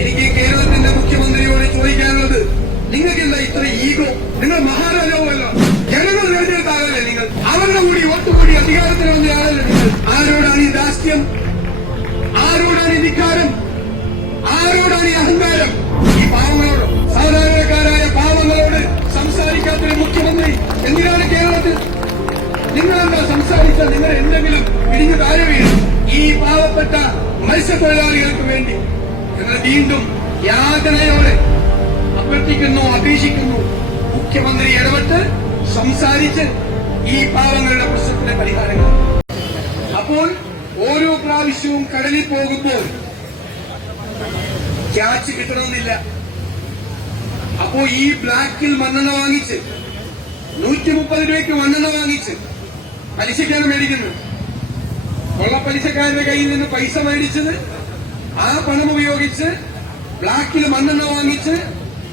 എനിക്ക് കേരളത്തിന്റെ മുഖ്യമന്ത്രിയോട് ചോദിക്കാനുള്ളത്, നിങ്ങൾക്ക് എന്താ ഇത്ര ഈഗോ? നിങ്ങൾ മഹാരാജാവല്ലോ, ജനങ്ങൾ തെരഞ്ഞെടുത്താകല്ലേ നിങ്ങൾ? അവരുടെ കൂടി വോട്ടുകൂടി അധികാരത്തിൽ വന്നയാളല്ലേ നിങ്ങൾ? ആരോടാണ് ഈ ദാസ്യം? ആരോടാണ് ഈ ധിക്കാരം? ആരോടാണ് ഈ അഹങ്കാരം? ഈ പാവങ്ങളോട്, സാധാരണക്കാരായ പാവങ്ങളോട് സംസാരിക്കാത്തൊരു മുഖ്യമന്ത്രി എന്തിനാണ് കേരളത്തിൽ? നിങ്ങളെന്താ സംസാരിച്ചാൽ നിങ്ങൾ എന്തെങ്കിലും ഇടിഞ്ഞു താഴെ വീഴും? ഈ പാവപ്പെട്ട മത്സ്യത്തൊഴിലാളികൾക്ക് വേണ്ടി ഞങ്ങൾ വീണ്ടും യാതനയോടെ അഭ്യർത്ഥിക്കുന്നു, അപേക്ഷിക്കുന്നു. മുഖ്യമന്ത്രി ഇടപെട്ട് സംസാരിച്ച് ഈ പാവങ്ങളുടെ പ്രശ്നത്തിന് പരിഹാരങ്ങൾ. അപ്പോൾ ഓരോ പ്രാവശ്യവും കടലിൽ പോകുമ്പോൾ ക്യാച്ച് കിട്ടണമെന്നില്ല. അപ്പോ ഈ ബ്ലാക്കിൽ മണ്ണെണ്ണ വാങ്ങിച്ച് 130 രൂപയ്ക്ക് മണ്ണെണ്ണ വാങ്ങിച്ച് പലിശക്കാണ് മേടിക്കുന്നത്. കൊള്ളപ്പലിശക്കാരുടെ കയ്യിൽ നിന്ന് പൈസ മേടിച്ചത്, ആ പണം ഉപയോഗിച്ച് ബ്ലാക്കിൽ മണ്ണെണ്ണ വാങ്ങിച്ച്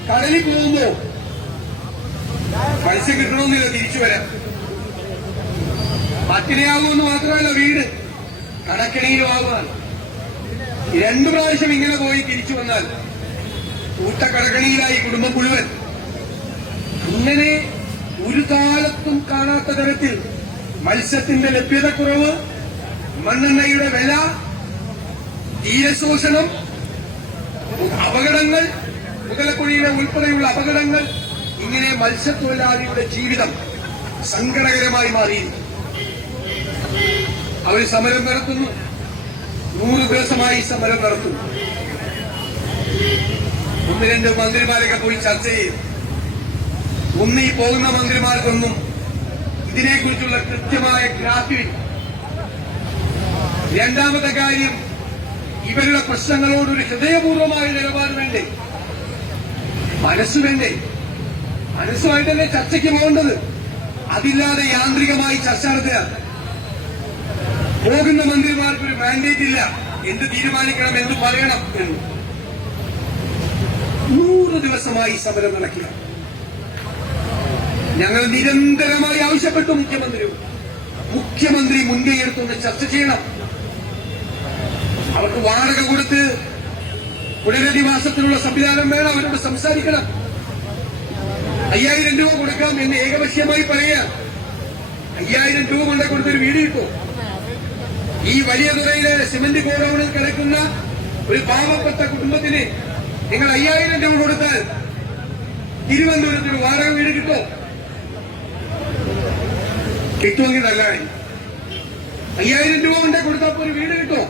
കടലിൽ പോകുമ്പോ പൈസ കിട്ടണമെന്നില്ല, തിരിച്ചു വരാം. പട്ടിണിയാകുമെന്ന് മാത്രമല്ല, വീട് കടക്കിണിയിലും ആകുകയാണ്. 2 പ്രാവശ്യം ഇങ്ങനെ പോയി തിരിച്ചു വന്നാൽ കൂട്ടക്കടക്കണിയിലായി കുടുംബം മുഴുവൻ. ഇങ്ങനെ ഒരു കാലത്തും കാണാത്ത തരത്തിൽ മത്സ്യത്തിന്റെ ലഭ്യതക്കുറവ്, മണ്ണെണ്ണയുടെ വില, തീരശോഷണം, അപകടങ്ങൾ, മുതലക്കുഴിയുടെ ഉൾപ്പെടെയുള്ള അപകടങ്ങൾ, ഇങ്ങനെ മത്സ്യത്തൊഴിലാളിയുടെ ജീവിതം സങ്കടകരമായി മാറിയിരിക്കുന്നു. അവർ സമരം നടത്തുന്നു, 100 ദിവസമായി സമരം നടത്തുന്നു. 1-2 മന്ത്രിമാരൊക്കെ പോയി ചർച്ച ചെയ്യും. ഈ പോകുന്ന മന്ത്രിമാർക്കൊന്നും ഇതിനെക്കുറിച്ചുള്ള കൃത്യമായ ഗ്രാഫ്യമില്ല. രണ്ടാമത്തെ കാര്യം, ഇവരുടെ പ്രശ്നങ്ങളോടൊരു ഹൃദയപൂർവമായ നിലപാട് വേണ്ടേ? മനസ്സ് വേണ്ടേ? മനസ്സുമായിട്ടല്ലേ ചർച്ചയ്ക്ക് പോകേണ്ടത്. അതില്ലാതെ യാന്ത്രികമായി ചർച്ച നടത്തുക. പോകുന്ന മന്ത്രിമാർക്കൊരു മാൻഡേറ്റ് ഇല്ല, എന്ത് തീരുമാനിക്കണം, എന്ത് പറയണം എന്ന്. 100 ദിവസമായി സമരം നടക്കുക. ഞങ്ങൾ നിരന്തരമായി ആവശ്യപ്പെട്ടു മുഖ്യമന്ത്രി മുൻകൈയെടുത്തൊന്ന് ചർച്ച ചെയ്യണം. അവർക്ക് വാടക കൊടുത്ത് പുനരധിവാസത്തിനുള്ള സംവിധാനം വേണം. അവരോട് സംസാരിക്കണം. 5000 രൂപ കൊടുക്കാം എന്ന് ഏകപക്ഷീയമായി പറയുക. 5000 രൂപ കൊണ്ട് കൊടുത്തൊരു വീട് കിട്ടും. ഈ വലിയ തുറയിലെ സിമന്റ് ഗോഡൌണിൽ കിടക്കുന്ന ഒരു പാവപ്പെട്ട കുടുംബത്തിന് നിങ്ങൾ 5000 രൂപ കൊടുത്താൽ തിരുവനന്തപുരത്തിന് വാടക വീട് കിട്ടും. കിട്ടുമെങ്കിൽ നല്ല കാര്യം. 5000 രൂപ കൊണ്ട് കൊടുത്താൽ ഒരു വീട് കിട്ടും.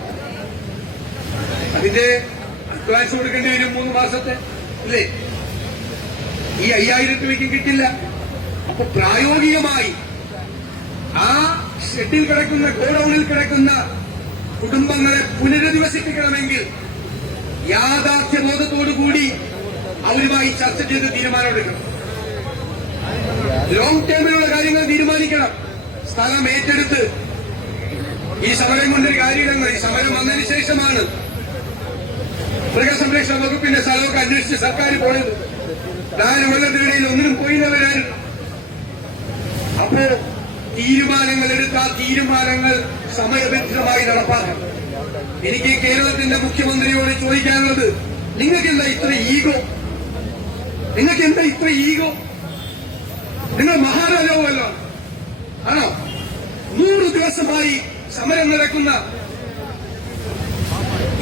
അതിന്റെ അഡ്വാൻസ് കൊടുക്കേണ്ടി വരും 3 മാസത്തെ, അല്ലേ? ഈ 5000 രൂപയ്ക്കും കിട്ടില്ല. അപ്പൊ പ്രായോഗികമായി ആ ഷെഡിൽ കിടക്കുന്ന, ഗോഡൌണിൽ കിടക്കുന്ന കുടുംബങ്ങളെ പുനരധിവസിപ്പിക്കണമെങ്കിൽ യാഥാർത്ഥ്യബോധത്തോടുകൂടി അവരുമായി ചർച്ച ചെയ്ത് തീരുമാനമെടുക്കണം. ലോങ് ടേമിലുള്ള കാര്യങ്ങൾ തീരുമാനിക്കണം. സ്ഥലം ഏറ്റെടുത്ത് ഈ സമരം കൊണ്ടൊരു കാര്യമില്ല. ഈ സമരം വന്നതിന് ശേഷമാണ് മൃഗസംരക്ഷണ വകുപ്പിന്റെ സ്ഥലമൊക്കെ അന്വേഷിച്ച് സർക്കാർ പോയത്. 4 കൊല്ലത്തിനിടയിൽ ഒന്നിനും പോയില്ലവരാണ്. അപ്പോ തീരുമാനങ്ങൾ എടുത്താൽ തീരുമാനങ്ങൾ സമയബന്ധിതമായി നടപ്പാക്കണം. എനിക്ക് കേരളത്തിന്റെ മുഖ്യമന്ത്രിയോട് ചോദിക്കാനുള്ളത്, നിങ്ങൾക്ക് എന്താ ഇത്ര ഈഗോ? നിങ്ങൾക്ക് എന്താ ഇത്ര ഈഗോ? നിങ്ങൾ മഹാരാജാവല്ലോ, ആണോ? 100 ദിവസമായി സമരം നടക്കുന്ന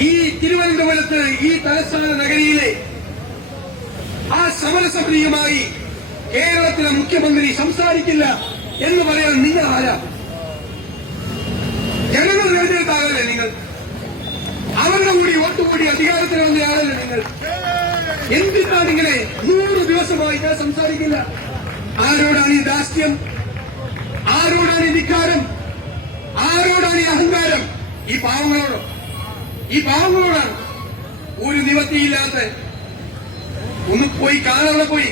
ഈ തിരുവനന്തപുരത്ത്, ഈ തലസ്ഥാന നഗരിയിലെ ആ സമരസമിതിയുമായി കേരളത്തിലെ മുഖ്യമന്ത്രി സംസാരിക്കില്ല എന്ന് പറയാൻ നിങ്ങൾ ആരാ? ജനങ്ങൾ തെരഞ്ഞെടുത്താകല്ലേ നിങ്ങൾ? അവരുടെ കൂടി വോട്ടുകൂടി അധികാരത്തിൽ വന്നയാളല്ലേ നിങ്ങൾ? എന്തിനാണ് ഇങ്ങനെ 100 ദിവസമായി ഞാൻ സംസാരിക്കില്ല? ആരോടാണ് ഈ ദാസ്യം? ആരോടാണ് ഈ ധിക്കാരം? ആരോടാണ് ഈ അഹങ്കാരം? ഈ പാവങ്ങളോടോ? ഈ പാവങ്ങളോടാണ്. ഒരു നിവൃത്തിയില്ലാത്ത, ഒന്ന് പോയി കാണാതെ പോയി,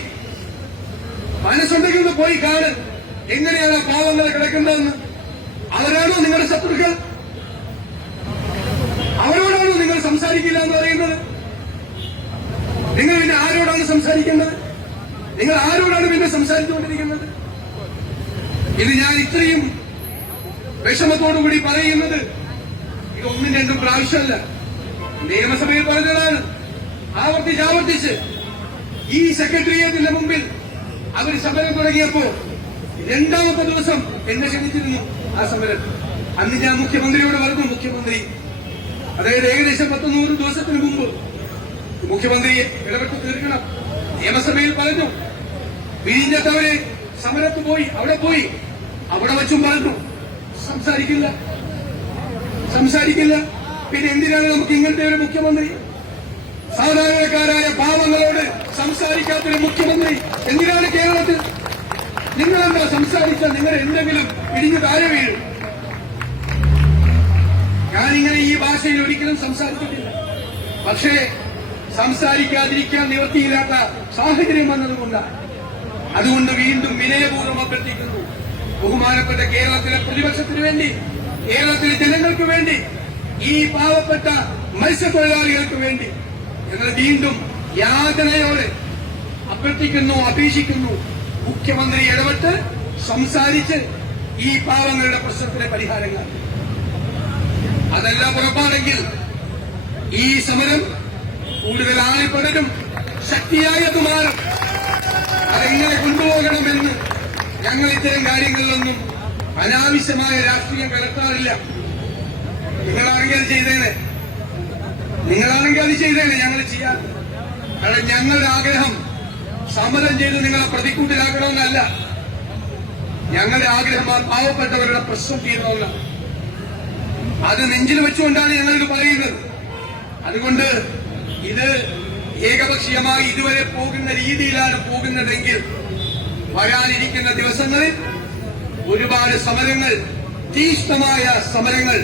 മനസ്സുണ്ടെങ്കിൽ ഒന്ന് പോയി കാണ്. എങ്ങനെയാണ് പാവങ്ങളെ കിടക്കുന്നതെന്ന്. അവരാണോ നിങ്ങളുടെ ശത്രുക്കൾ? അവരോടാണോ നിങ്ങൾ സംസാരിക്കില്ല എന്ന് പറയുന്നത്? നിങ്ങൾ പിന്നെ ആരോടാണ് സംസാരിക്കുന്നത്? നിങ്ങൾ ആരോടാണ് പിന്നെ സംസാരിച്ചുകൊണ്ടിരിക്കുന്നത്? ഇത് ഞാൻ ഇത്രയും വിഷമത്തോടുകൂടി പറയുന്നത് ഇതൊന്നും 2 പ്രാവശ്യമല്ല. നിയമസഭയിൽ പറഞ്ഞതാണ്. ആവർത്തിച്ച് ഈ സെക്രട്ടേറിയറ്റിന്റെ മുമ്പിൽ അവർ സമരം തുടങ്ങിയപ്പോ രണ്ടാമത്തെ ദിവസം എന്നെ ക്ഷണിച്ചിരുന്നു ആ സമരം. അന്ന് ഞാൻ മുഖ്യമന്ത്രിയോട് പറഞ്ഞു, മുഖ്യമന്ത്രി അതായത് ഏകദേശം 100 ദിവസത്തിന് മുമ്പ് മുഖ്യമന്ത്രിയെ ഇടപെട്ട് തീർക്കണം. നിയമസഭയിൽ പറഞ്ഞു. വിഴിഞ്ഞത്തവര് സമരത്ത് പോയി, അവിടെ വച്ചും പറഞ്ഞു സംസാരിക്കില്ല. പിന്നെ എന്തിനാണ് നമുക്ക് ഇങ്ങനത്തെ ഒരു മുഖ്യമന്ത്രി? സാധാരണക്കാരായ പാവങ്ങളോട് സംസാരിക്കാത്തൊരു മുഖ്യമന്ത്രി എന്തിനാണ് കേരളത്തിൽ? നിങ്ങളെന്താ സംസാരിച്ചാൽ നിങ്ങൾ എന്തെങ്കിലും ഇടിഞ്ഞു താഴെ വീഴും? ഞാനിങ്ങനെ ഈ ഭാഷയിൽ ഒരിക്കലും സംസാരിച്ചിട്ടില്ല. പക്ഷേ സംസാരിക്കാതിരിക്കാൻ നിവൃത്തിയില്ലാത്ത സാഹചര്യം വന്നതുകൊണ്ടാണ്. അതുകൊണ്ട് വീണ്ടും വിനയപൂർവ്വം അഭ്യർത്ഥിക്കുന്നു, ബഹുമാനപ്പെട്ട കേരളത്തിലെ പ്രതിപക്ഷത്തിനു വേണ്ടി, കേരളത്തിലെ ജനങ്ങൾക്ക് വേണ്ടി, ഈ പാവപ്പെട്ട മത്സ്യത്തൊഴിലാളികൾക്ക് വേണ്ടി ഞങ്ങൾ വീണ്ടും യാതനയോടെ അഭ്യർത്ഥിക്കുന്നു, അപേക്ഷിക്കുന്നു. മുഖ്യമന്ത്രി ഇടപെട്ട് സംസാരിച്ച് ഈ പാവങ്ങളുടെ പ്രശ്നത്തിന് പരിഹാരങ്ങൾ. അതെല്ലാം ഉറപ്പാണെങ്കിൽ ഈ സമരം കൂടുതൽ ആളിപ്പടരും, ശക്തിയായത് മാറും. അതെങ്ങനെ കൊണ്ടുപോകണമെന്ന് ഞങ്ങൾ ഇത്തരം കാര്യങ്ങളിലൊന്നും അനാവശ്യമായ രാഷ്ട്രീയം കലർത്താറില്ല. നിങ്ങളാണെങ്കിൽ അത് ചെയ്തേനെ, ഞങ്ങൾ ചെയ്യാം. കാരണം ഞങ്ങളുടെ ആഗ്രഹം സമരം ചെയ്ത് നിങ്ങളെ പ്രതിക്കൂട്ടിലാക്കണമെന്നല്ല. ഞങ്ങളുടെ ആഗ്രഹം ആ പാവപ്പെട്ടവരുടെ പ്രശ്നം തീരണമെന്നാണ്. അത് നെഞ്ചിൽ വെച്ചുകൊണ്ടാണ് ഞങ്ങളിത് പറയുന്നത്. അതുകൊണ്ട് ഇത് ഏകപക്ഷീയമായി ഇതുവരെ പോകുന്ന രീതിയിലാണ് പോകുന്നതെങ്കിൽ വരാനിരിക്കുന്ന ദിവസങ്ങളിൽ ഒരുപാട് സമരങ്ങൾ, തീഷ്ണമായ സമരങ്ങൾ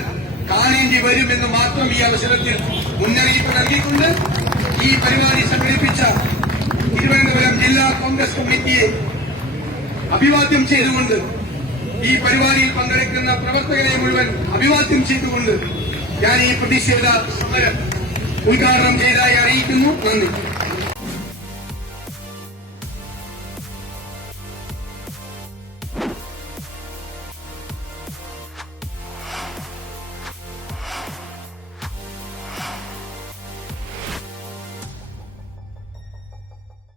കാണേണ്ടി വരുമെന്ന് മാത്രം ഈ അവസരത്തിൽ മുന്നറിയിപ്പ് നൽകിക്കൊണ്ട് ഈ പരിപാടി സംഘടിപ്പിച്ച തിരുവനന്തപുരം ജില്ലാ കോൺഗ്രസ് കമ്മിറ്റിയെ അഭിവാദ്യം ചെയ്തുകൊണ്ട്, ഈ പരിപാടിയിൽ പങ്കെടുക്കുന്ന പ്രവർത്തകരെ മുഴുവൻ അഭിവാദ്യം ചെയ്തുകൊണ്ട് ഞാൻ ഈ പ്രതിഷേധ സമരം ഉദ്ഘാടനം ചെയ്തതായി അറിയിക്കുന്നു. നന്ദി.